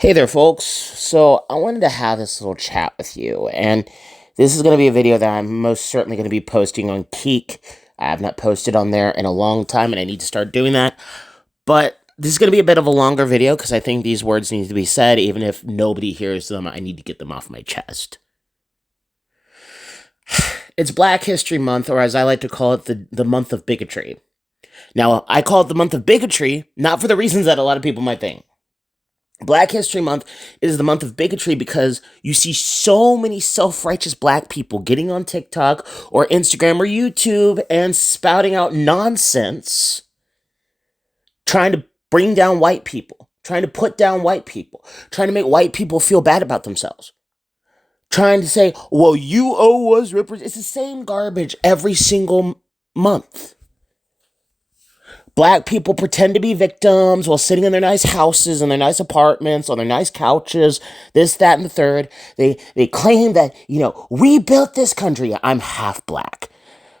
Hey there, folks. So, I wanted to have this little chat with you, and this is going to be a video that I'm most certainly going to be posting on Keek. I have not posted on there in a long time, and I need to start doing that. But this is going to be a bit of a longer video because I think these words need to be said, even if nobody hears them. I need to get them off my chest. It's Black History Month, or as I like to call it, the month of bigotry. Now, I call it the month of bigotry, not for the reasons that a lot of people might think. Black History Month is the month of bigotry because you see so many self-righteous black people getting on TikTok or Instagram or YouTube and spouting out nonsense, trying to bring down white people, trying to put down white people, trying to make white people feel bad about themselves, trying to say, well, you owe us represent. It's the same garbage every single month. Black people pretend to be victims while sitting in their nice houses and their nice apartments on their nice couches, this, that, and the third. They claim that, we built this country. I'm half black.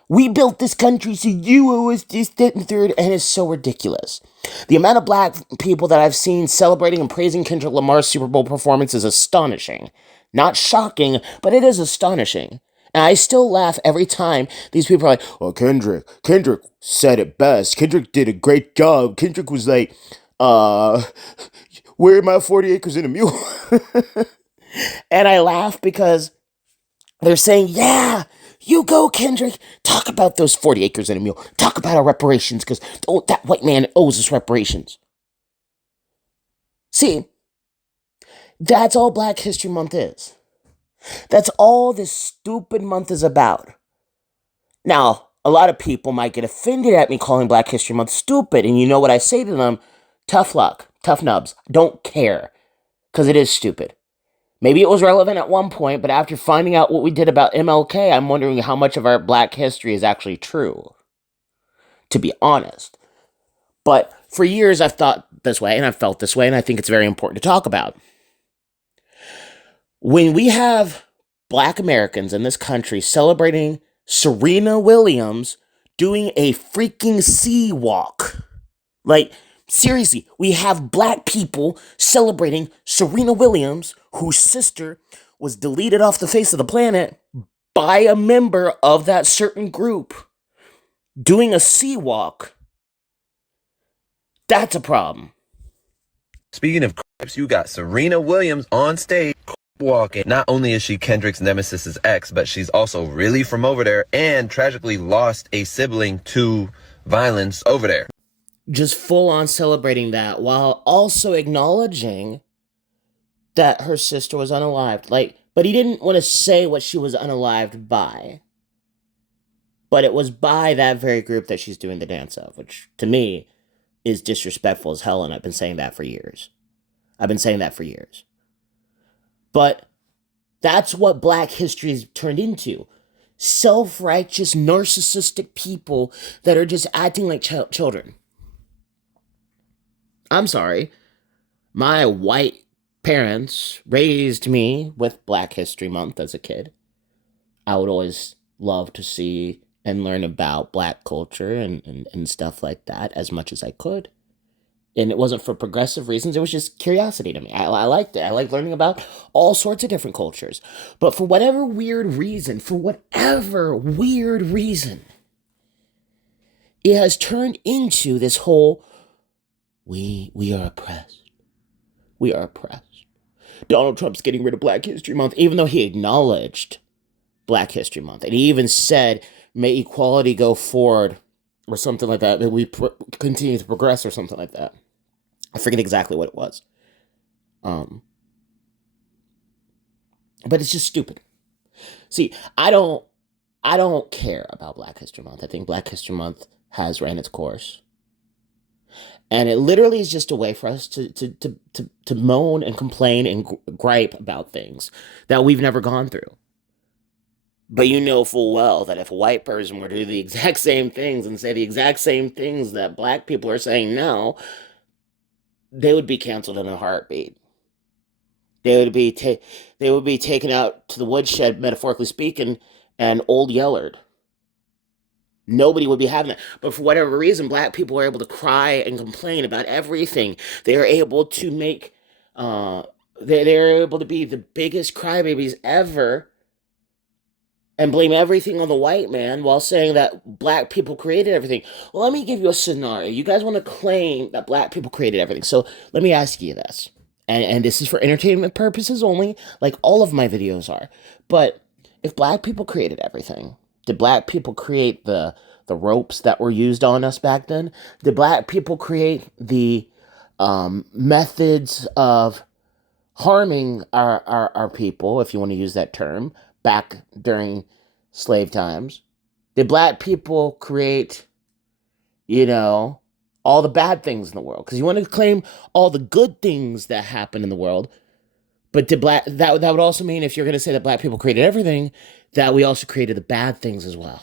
We built this country, so you owe us this, that, and the third, and it's so ridiculous. The amount of black people that I've seen celebrating and praising Kendrick Lamar's Super Bowl performance is astonishing. Not shocking, but it is astonishing. And I still laugh every time these people are like, well, Kendrick said it best. Kendrick did a great job. Kendrick was like, where are my 40 acres and a mule? And I laugh because they're saying, yeah, you go, Kendrick. Talk about those 40 acres and a mule. Talk about our reparations because that white man owes us reparations. See, that's all Black History Month is. That's all this stupid month is about. Now, a lot of people might get offended at me calling Black History Month stupid, and you know what I say to them? Tough luck, tough nubs. Don't care, because it is stupid. Maybe it was relevant at one point, but after finding out what we did about MLK, I'm wondering how much of our black history is actually true, to be honest. But for years, I've thought this way, and I've felt this way, and I think it's very important to talk about. When we have black Americans in this country celebrating Serena Williams doing a freaking sea walk. Like, seriously, we have black people celebrating Serena Williams, whose sister was deleted off the face of the planet by a member of that certain group, doing a sea walk. That's a problem. Speaking of crips, you got Serena Williams on stage walking. Not only is she Kendrick's nemesis's ex, but she's also really from over there and tragically lost a sibling to violence over there. Just full on celebrating that while also acknowledging that her sister was unalived. But he didn't want to say what she was unalived by. But it was by that very group that she's doing the dance of, which to me is disrespectful as hell, and I've been saying that for years. But that's what black history has turned into. Self-righteous, narcissistic people that are just acting like children. I'm sorry. My white parents raised me with Black History Month as a kid. I would always love to see and learn about black culture and stuff like that as much as I could. And it wasn't for progressive reasons. It was just curiosity to me. I liked it. I like learning about all sorts of different cultures. But for whatever weird reason, it has turned into this whole, we are oppressed. We are oppressed. Donald Trump's getting rid of Black History Month, even though he acknowledged Black History Month. And he even said, may equality go forward, or something like that, that we continue to progress, or something like that. I forget exactly what it was. But it's just stupid. See, I don't care about Black History Month. I think Black History Month has ran its course. And it literally is just a way for us to moan and complain and gripe about things that we've never gone through. But you know full well that if a white person were to do the exact same things and say the exact same things that black people are saying now, they would be canceled in a heartbeat. They would be taken out to the woodshed, metaphorically speaking, and old yellered. Nobody would be having that. But for whatever reason, black people are able to cry and complain about everything. They are able to make Uh, they're able to be the biggest crybabies ever and blame everything on the white man while saying that black people created everything. Well, let me give you a scenario. You guys want to claim that black people created everything. So let me ask you this. And this is for entertainment purposes only, like all of my videos are. But if black people created everything, did black people create the ropes that were used on us back then? Did black people create the methods of harming our people, if you want to use that term, back during slave times? Did black people create, you know, all the bad things in the world? Because you want to claim all the good things that happen in the world, but did black that would also mean if you're going to say that black people created everything, that we also created the bad things as well.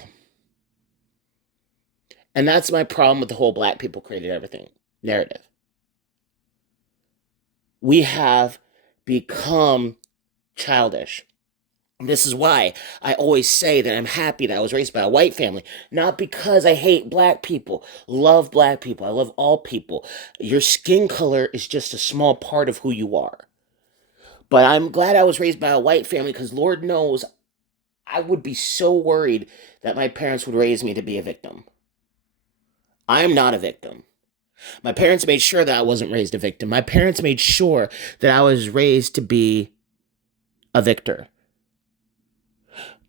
And that's my problem with the whole black people created everything narrative. We have become childish. This is why I always say that I'm happy that I was raised by a white family. Not because I hate black people. Love black people. I love all people. Your skin color is just a small part of who you are. But I'm glad I was raised by a white family because Lord knows I would be so worried that my parents would raise me to be a victim. I am not a victim. My parents made sure that I wasn't raised a victim. My parents made sure that I was raised to be a victor.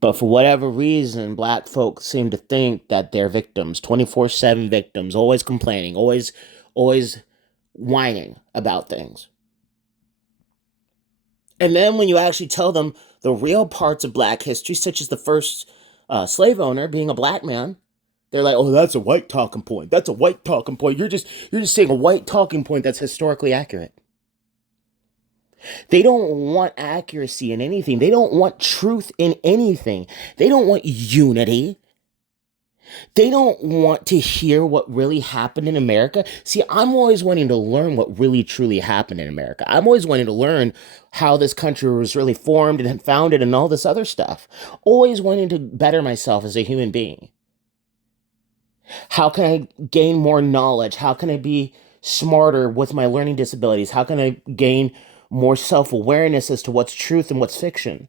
But for whatever reason, black folks seem to think that they're victims, 24/7 victims, always complaining, always whining about things. And then when you actually tell them the real parts of black history, such as the first slave owner being a black man, they're like, "Oh, that's a white talking point. That's a white talking point. You're just saying a white talking point that's historically accurate." They don't want accuracy in anything. They don't want truth in anything. They don't want unity. They don't want to hear what really happened in America. See, I'm always wanting to learn what really truly happened in America. I'm always wanting to learn how this country was really formed and founded and all this other stuff. Always wanting to better myself as a human being. How can I gain more knowledge? How can I be smarter with my learning disabilities? How can I gain more self awareness as to what's truth and what's fiction?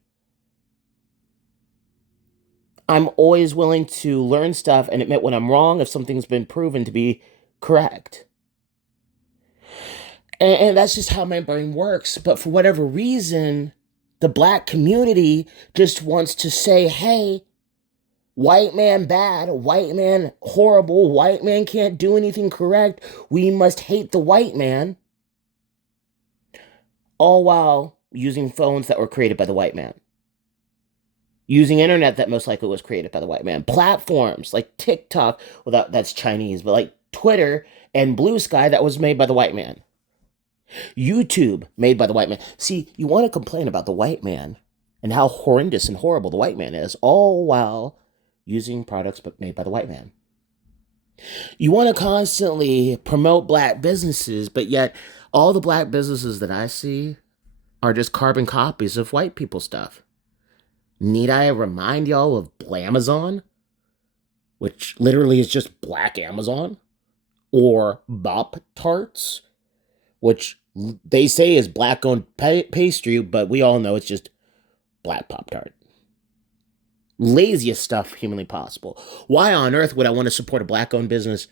I'm always willing to learn stuff and admit when I'm wrong if something's been proven to be correct. And that's just how my brain works. But for whatever reason, the black community just wants to say, hey, white man bad, white man horrible, white man can't do anything correct. We must hate the white man, all while using phones that were created by the white man. Using internet that most likely was created by the white man. Platforms like TikTok, well, that's Chinese, but like Twitter and Blue Sky that was made by the white man. YouTube made by the white man. See, you want to complain about the white man and how horrendous and horrible the white man is, all while using products but made by the white man. You want to constantly promote black businesses, but yet all the black businesses that I see are just carbon copies of white people stuff. Need I remind y'all of Blamazon, which literally is just black Amazon? Or Bop Tarts, which they say is black owned pastry, but we all know it's just black Pop Tart. Laziest stuff humanly possible. Why on earth would I want to support a black owned business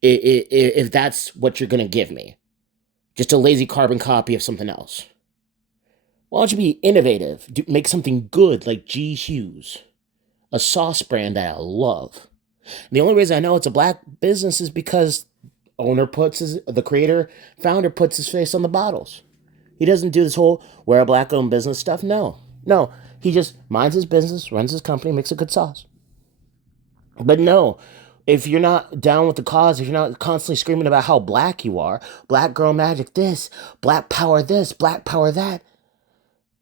if that's what you're going to give me? Just a lazy carbon copy of something else. Why don't you be innovative? Make something good like G. Hughes, a sauce brand that I love. And the only reason I know it's a black business is because the creator, founder puts his face on the bottles. He doesn't do this whole we're a black owned business stuff. No. He just minds his business, runs his company, makes a good sauce. But no, if you're not down with the cause, if you're not constantly screaming about how black you are, black girl magic this, black power that,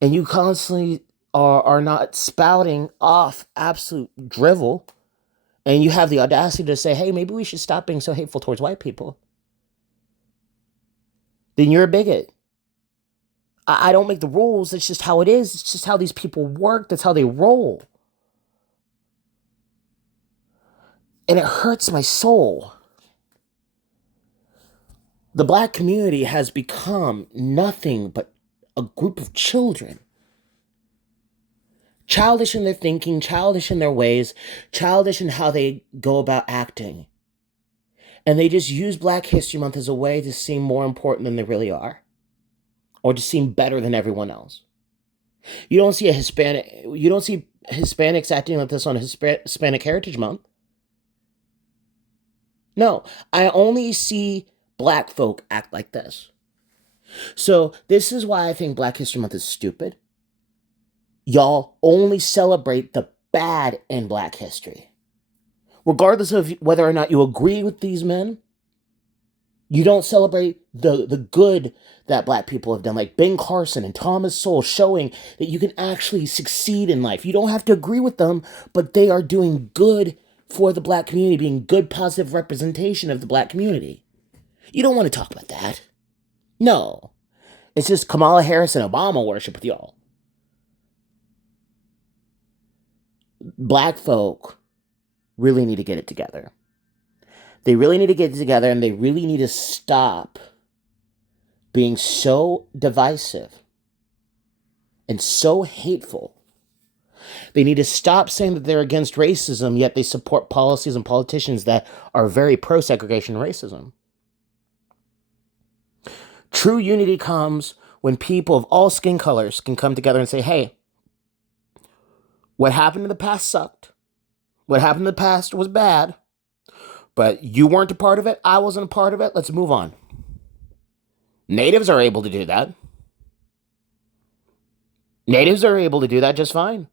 and you constantly are not spouting off absolute drivel, and you have the audacity to say, hey, maybe we should stop being so hateful towards white people, then you're a bigot. I don't make the rules. It's just how it is. It's just how these people work. That's how they roll. And it hurts my soul. The black community has become nothing but a group of children. Childish in their thinking, childish in their ways, childish in how they go about acting. And they just use Black History Month as a way to seem more important than they really are, or to seem better than everyone else. You don't see Hispanics acting like this on Hispanic Heritage Month. No, I only see black folk act like this. So this is why I think Black History Month is stupid. Y'all only celebrate the bad in black history. Regardless of whether or not you agree with these men, you don't celebrate the good that black people have done, like Ben Carson and Thomas Sowell, showing that you can actually succeed in life. You don't have to agree with them, but they are doing good for the black community, being good, positive representation of the black community. You don't want to talk about that. No. It's just Kamala Harris and Obama worship with y'all. Black folk really need to get it together. They really need to get it together, and they really need to stop being so divisive and so hateful. They need to stop saying that they're against racism, yet they support policies and politicians that are very pro segregation racism. True unity comes when people of all skin colors can come together and say, hey, what happened in the past sucked. What happened in the past was bad, but you weren't a part of it. I wasn't a part of it. Let's move on. Natives are able to do that. Natives are able to do that just fine.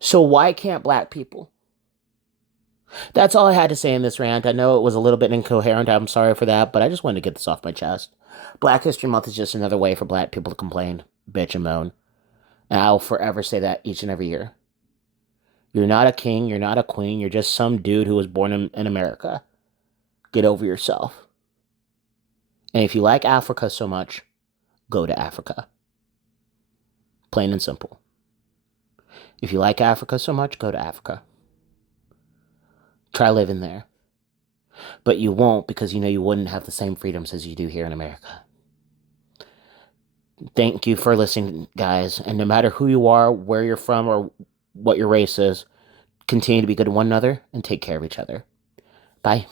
So why can't black people? That's all I had to say in this rant. I know it was a little bit incoherent. I'm sorry for that, but I just wanted to get this off my chest. Black History Month is just another way for black people to complain, bitch, and moan. And I'll forever say that each and every year. You're not a king, you're not a queen, you're just some dude who was born in America. Get over yourself. And if you like Africa so much, go to Africa. Plain and simple. If you like Africa so much, go to Africa. Try living there. But you won't, because you know you wouldn't have the same freedoms as you do here in America. Thank you for listening, guys. And no matter who you are, where you're from, or what your race is, continue to be good to one another and take care of each other. Bye.